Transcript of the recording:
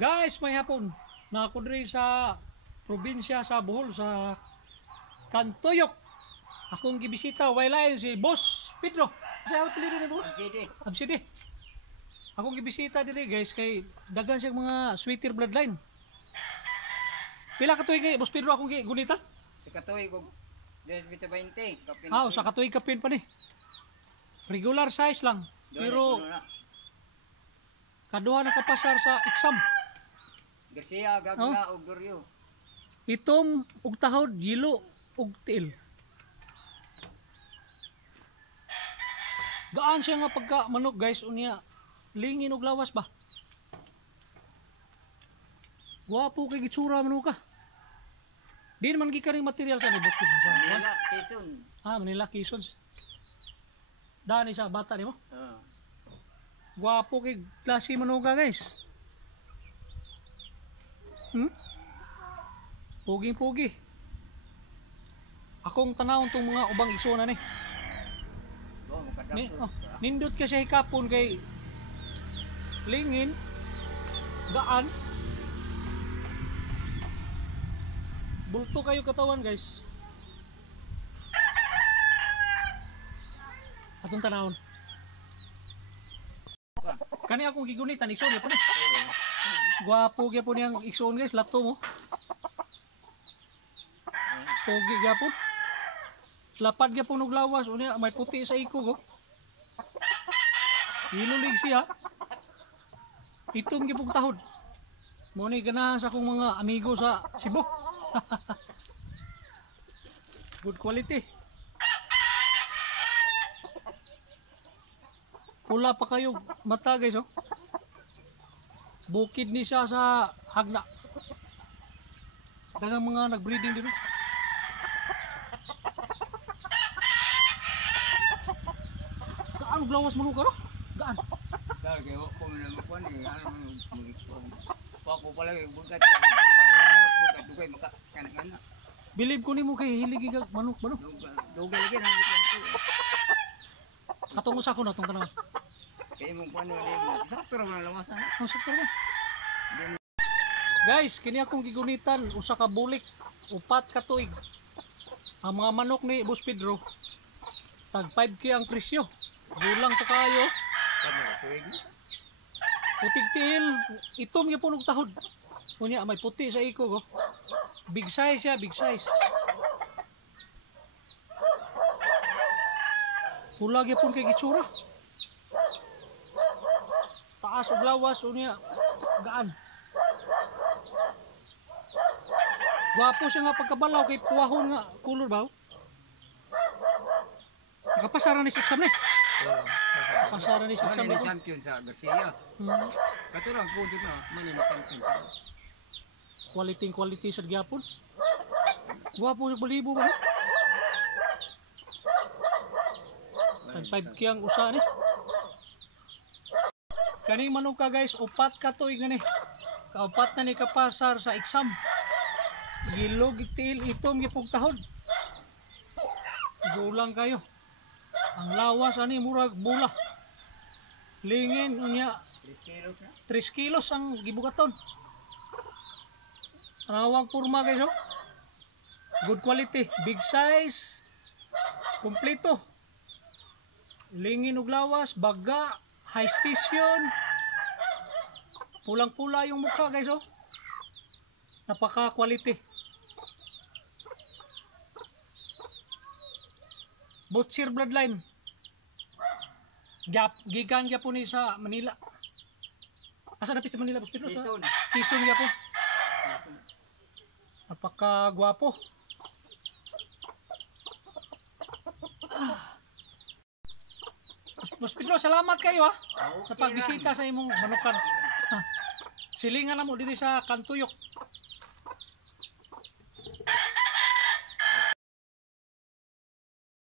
Guys, may hapon na ako diri sa probinsya sa Bohol sa Cantuyok. Akong gibisita waylain si Boss Pedro. Sa apelyido ni Boss? Absidi. Akong gibisita diri guys kay daghan siyang mga sweeter bloodline. Pila ka tuig ni Boss Pedro akong gunita? Sa katuig og 20 kapin. Sa katuig kapin pa ni. Regular size lang. Pero kaduha na kapasar sa exam. Garcia, Gagna, og Doryo. Itom ug tahod, yelo ug tiil. Gaan siya nga pagka manok guys, unya lingin og lawas ba? Guwapo kay gitsura manok ka. Di naman gikaring material sa ni Boss Pedro. Manila, Quezon. Manila, Quezon. Dani sa bata nimo? Guwapo kay klase manok ka guys. Puging-pugi. Akong tanawon tong mga ubang igsona ni. Nindot ka siya hikapon kay lingin, gaan. Bulto kayo katawan guys. Atong tanawon. Kani akong gigunitan igsoon po ni. Guwapo gyapon yang igsoon guys, lato mo. Pogi gyapon. Lapad gyapon og lawas unya may puti sa iko go. Ilulig siya. Itom gyapon tahod. Mo ni ganahan sa akong mga amigo sa Cebu. Good quality. Pula pa kayo mata guys oh. Bukid ni siya sa hagna. Dagang mga nagbreeding dito. Gaan glawas mo ka ro? Gaan. Dahil kayo ko man ko ni ano ko pala yung bugat may bugat dugay maka kana. Believe ko nimo kay hilig ka manok. Dugay lagi na dito. Katong usa ko na tong tanong. Kaya mong paano din sakto ra man lawasan. Sakto ra. Guys, kini akong gigunitan usa ka bulik, upat ka tuig. Ang mga manok ni Boss Pedro tag 5K ang presyo. Gulang to kayo. Tuig. Putig-tiil, itom gyapon og tahod. Kunya may puti sa iko go. Big size siya, big size. Pula gyapon kay gitsura. Taas og lawas unya gaan. Gwapo siya nga pagkabalaw kay puwahon nga kulor ba? Nakapasaran ni exam ni. Pasaran ni exam ni champion sa Garcia. Katurang punto na man ni champion sa. Quality sa gyapon. Gwapo sa balibo ba? Tag 5K ang usa ni. Kani manok ka guys, upat ka tuig ni. Kaupat na ni kapasar sa exam. Gilog itil itom gipog tahod. Gulang kayo. Ang lawas ani murag bula. Lingin unya 3 kilos ang gibugaton. Rawang purma guys oh. Good quality, big size. Kompleto. Lingin og lawas, baga, high station. Pulang-pula yung mukha guys oh. Napaka quality. Butcher bloodline. Gikan gyapon ni sa Manila. Asa napit sa Manila Boss Pedro sa Quezon gyapon. Napaka gwapo. Boss Pedro, salamat kayo sa pagbisita sa imong manukan. Silingan na mo dito sa Cantuyok.